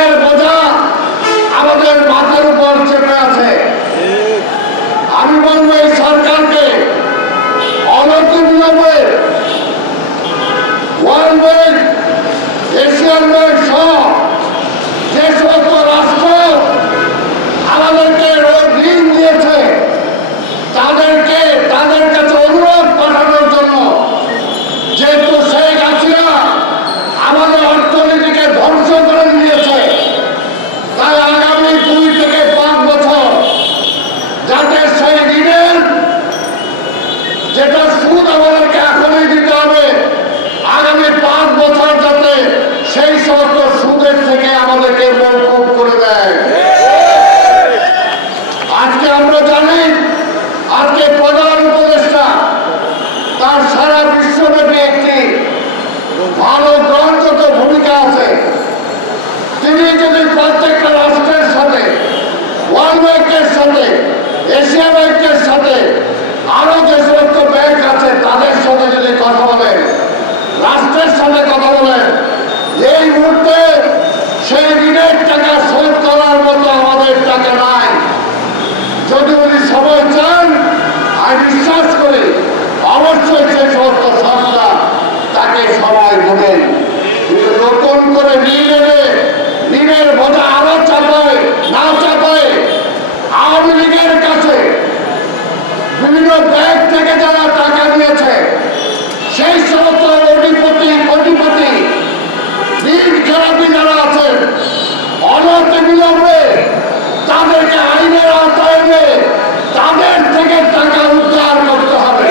ঋণের বোঝা আমাদের মাথার উপর চেপে আছে। আমি বলবো এই সরকারকে অনতিবিলম্বে ওয়ার্ল্ড ব্যাংক, এশিয়ান ব্যাংক সহ যে সমস্ত রাষ্ট্র আমাদেরকে ঋণ দিয়েছে তাদের কাছে অনুরোধ পাঠানোর জন্য, যেহেতু শেখ হাসিনা আমাদের অর্থনীতিকে ধ্বংস করে দিয়েছে, তাই আগামী 2 থেকে 5 বছর যাতে সেই ঋণের যেটা সুদ আমাদেরকে এখনই দিতে হবে, আগামী 5 বছর যাতে সেই সমস্ত সুদের থেকে আমাদেরকে মওকুফ করে দেয়। আজকে আমরা জানি আজকে প্রধান উপদেষ্টা তার সারা বিশ্বব্যাপী একটি ভালো গ্রহণযোগ্য ভূমিকা আছে। তিনি যদি প্রত্যেকটা রাষ্ট্রের সাথে, ওয়ার্ল্ড ব্যাংকের সাথে, এশিয়া ব্যাংকের সাথে, আরো যে সমস্ত ব্যাংক আছে তাদের সাথে যদি কথা বলেন, রাষ্ট্রের সাথে কথা বলেন, এই মুহূর্তে সেই ঋণের টাকা শোধ করার মতো আমাদের টাকা নাই। যদি উনি সময় চান, আমি বিশ্বাস করি অবশ্যই সেই সমস্ত সংস্থা তাকে সময় দেবেন। কিন্তু নতুন করে ঋণ এনে ঋণের বোঝা আরো চাপায় না চাপায় আওয়ামী লীগের কাছে বিভিন্ন ব্যাংক থেকে যারা টাকা নিয়েছে সেই সমস্ত কোটিপতি ঋণ খেলাপি যারা আছেন, অনতিবিলম্বে তাদেরকে আইনের আওতায় এনে তাদের থেকে টাকা উদ্ধার করতে হবে।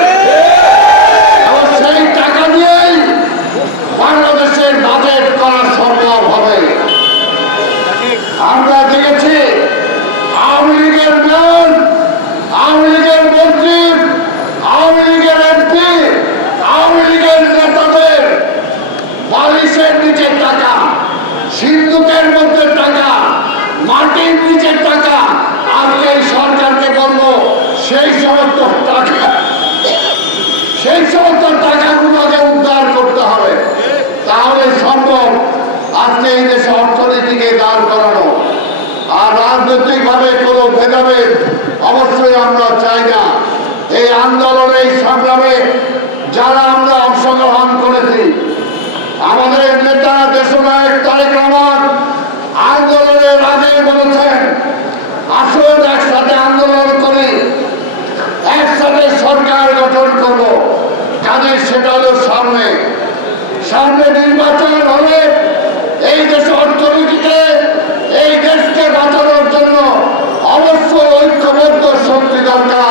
এবং সেই টাকা নিয়েই বাংলাদেশের বাজেট করা সম্ভব হবে। আমরা দেখেছি আওয়ামী লীগের মেয়র, আওয়ামী লীগের মন্ত্রী, আওয়ামী লীগের এমপি, আওয়ামী লীগের নেতাদের বালিশের নিচের টাকা, সিন্ধুকের মধ্যে টাকা, মাটির নিচের টাকা। আজকে এই সরকারকে বলবো সেই সমস্ত টাকাগুলোকে উদ্ধার করতে হবে, তাহলে সম্ভব আজকে এই দেশে অর্থনীতিকে দাঁড় করানো। আর রাজনৈতিক ভাবে কোনো ভেদাভেদ অবশ্যই আমরা চাই না। এই আন্দোলনে, এই সংগ্রামে যারা আমরা অংশগ্রহণ করেছি, আমাদের নেতা দেশনায়ক তারেক রহমান আন্দোলনের আগে বলেছেন, আসুন একসাথে আন্দোলন করি, একসাথে সরকার গঠন করব। কাজে সেটা হলো সামনে নির্বাচন হলে এই দেশে অর্থনীতিতে, এই দেশকে বাঁচানোর জন্য অবশ্যই ঐক্যবদ্ধ শক্তি দরকার।